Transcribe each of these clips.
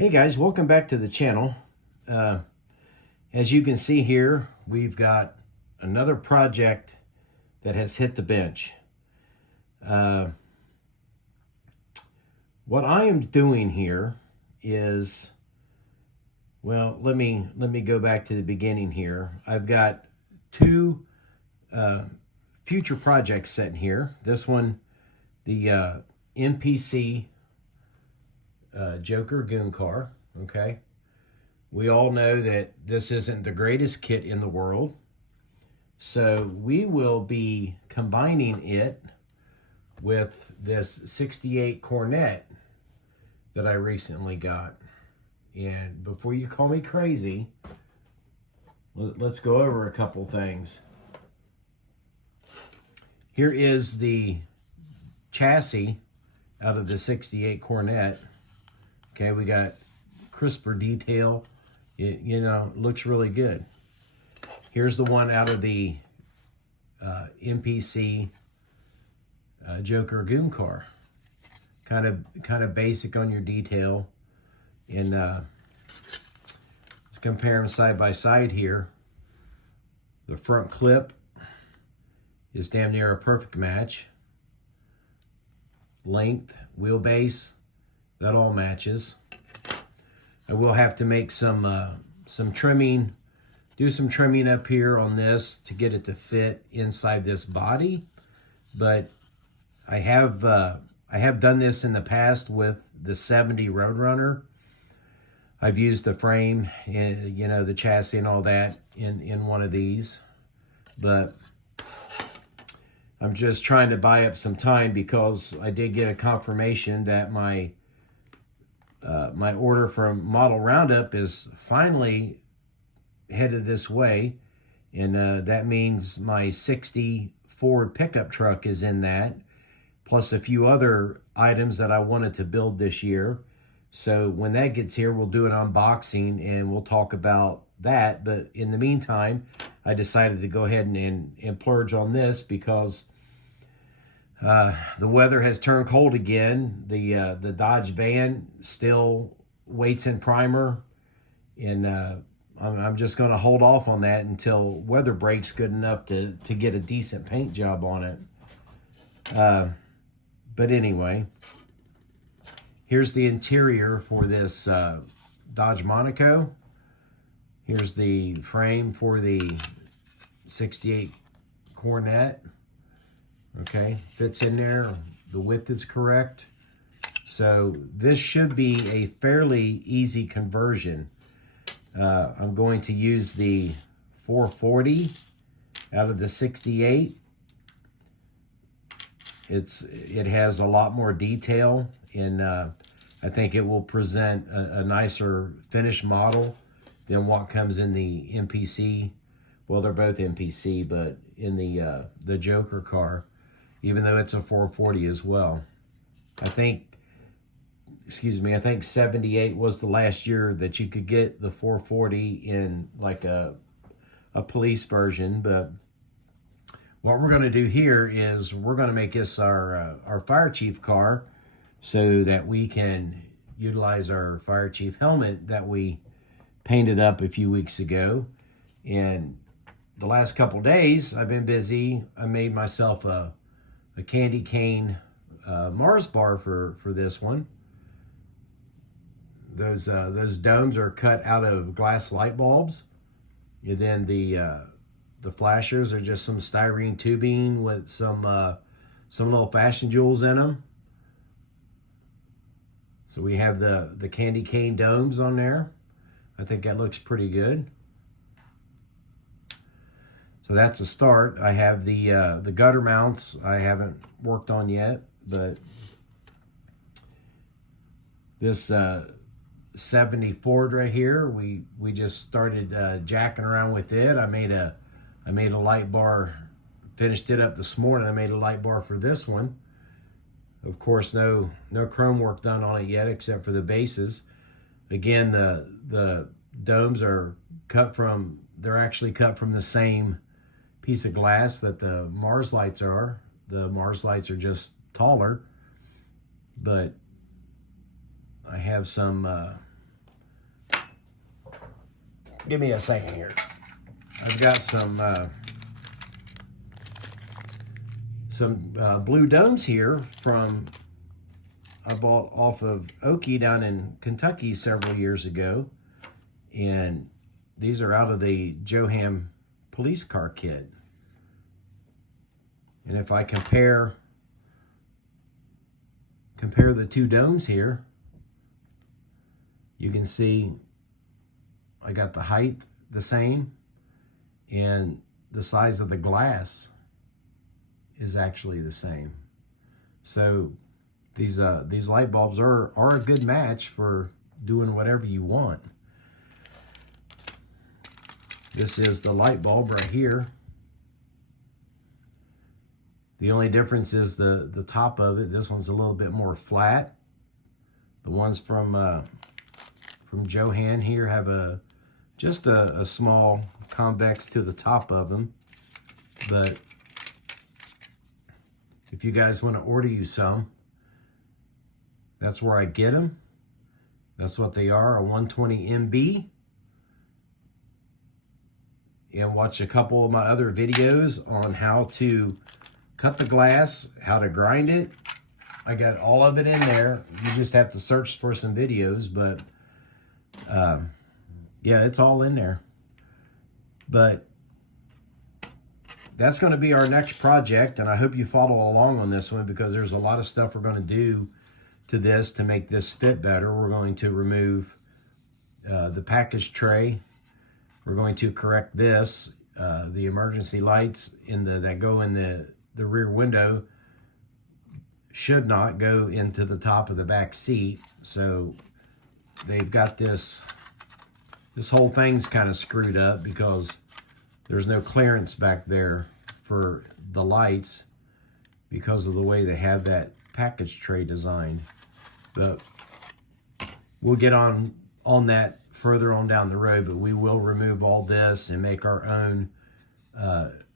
Hey guys, welcome back to the channel. As you can see here, we've got another project that has hit the bench. What I am doing here is, well, let me go back to the beginning here. I've got two future projects sitting here. This one, the NPC Joker Goon Car, okay? We all know that this isn't the greatest kit in the world, so we will be combining it with this 68 Coronet that I recently got. And before you call me crazy, let's go over a couple things. Here is the chassis out of the 68 Coronet. Okay, we got crisper detail. It, looks really good. Here's the one out of the NPC Joker Goon Car. Kind of basic on your detail. And let's compare them side by side here. The front clip is damn near a perfect match. Length, wheelbase, that all matches. I will have to make some trimming, do some trimming up here on this to get it to fit inside this body. But I have done this in the past with the 70 Roadrunner. I've used the frame, and, the chassis and all that in one of these. But I'm just trying to buy up some time because I did get a confirmation that my order from Model Roundup is finally headed this way, and that means my 60 Ford pickup truck is in that, plus a few other items that I wanted to build this year. So when that gets here, we'll do an unboxing and we'll talk about that. But in the meantime, I decided to go ahead and plurge on this because the weather has turned cold again. The Dodge van still waits in primer, and I'm just going to hold off on that until weather breaks good enough to get a decent paint job on it. But anyway, here's the interior for this Dodge Monaco. Here's the frame for the 68 Coronet. Okay, fits in there. The width is correct. So this should be a fairly easy conversion. I'm going to use the 440 out of the 68. It has a lot more detail, and I think it will present a nicer finished model than what comes in the NPC. Well, they're both NPC, but in the Joker car, even though it's a 440 as well. I think 78 was the last year that you could get the 440 in like a police version. But what we're going to do here is we're going to make this our fire chief car so that we can utilize our fire chief helmet that we painted up a few weeks ago. And the last couple days I've been busy. I made myself a candy cane Mars bar for this one. Those domes are cut out of glass light bulbs, and then the flashers are just some styrene tubing with some little fashion jewels in them. So we have the candy cane domes on there. I think that looks pretty good. So that's a start. I have the gutter mounts I haven't worked on yet, but this 70 Ford right here, we just started jacking around with it. I made a light bar, finished it up this morning. I made a light bar for this one. Of course, no chrome work done on it yet except for the bases. Again, the domes are they're actually cut from the same piece of glass that the Mars lights are. The Mars lights are just taller, but I have some Give me a second here. I've got some blue domes here from I bought off of Oki down in Kentucky several years ago, and these are out of the Joham police car kit. And if I compare the two domes here, you can see I got the height the same, and the size of the glass is actually the same. So these light bulbs are a good match for doing whatever you want. This is the light bulb right here. The only difference is the top of it. This one's a little bit more flat. The ones from Johan here have just a small convex to the top of them. But if you guys want to order you some, that's where I get them. That's what they are, a 120 MB. And watch a couple of my other videos on how to cut the glass, how to grind it. I got all of it in there. You just have to search for some videos, but yeah, it's all in there. But that's going to be our next project, and I hope you follow along on this one, because there's a lot of stuff we're going to do to this to make this fit better. We're going to remove the package tray. We're going to correct this. The emergency lights that go in the rear window should not go into the top of the back seat. So they've got this whole thing's kind of screwed up because there's no clearance back there for the lights because of the way they have that package tray designed. But we'll get on that further on down the road, but we will remove all this and make our own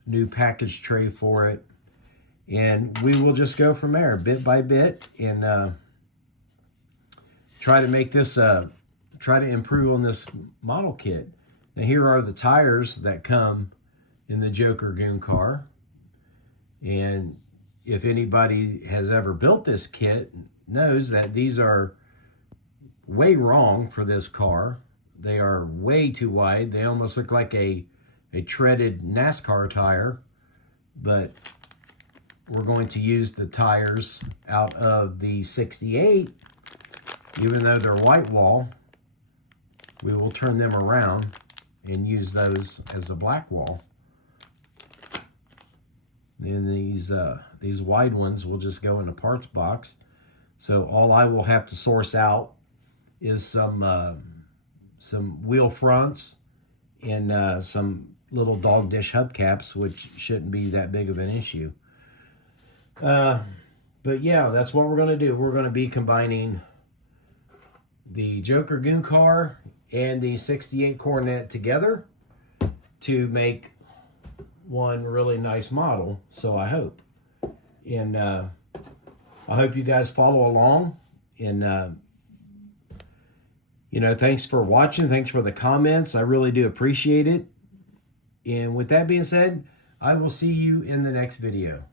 new package tray for it. And we will just go from there bit by bit and try to make this, try to improve on this model kit. Now here are the tires that come in the Joker Goon car. And if anybody has ever built this kit knows that these are way wrong for this car. They are way too wide. They almost look like a treaded NASCAR tire, but we're going to use the tires out of the 68. Even though they're white wall, we will turn them around and use those as the black wall. Then these wide ones will just go in the parts box. So all I will have to source out is some wheel fronts and some little dog dish hubcaps, which shouldn't be that big of an issue. But yeah, that's what we're going to do. We're going to be combining the Joker Goon car and the 68 Coronet together to make one really nice model, so I hope. And I hope you guys follow along. And you know, thanks for watching. Thanks for the comments. I really do appreciate it. And with that being said, I will see you in the next video.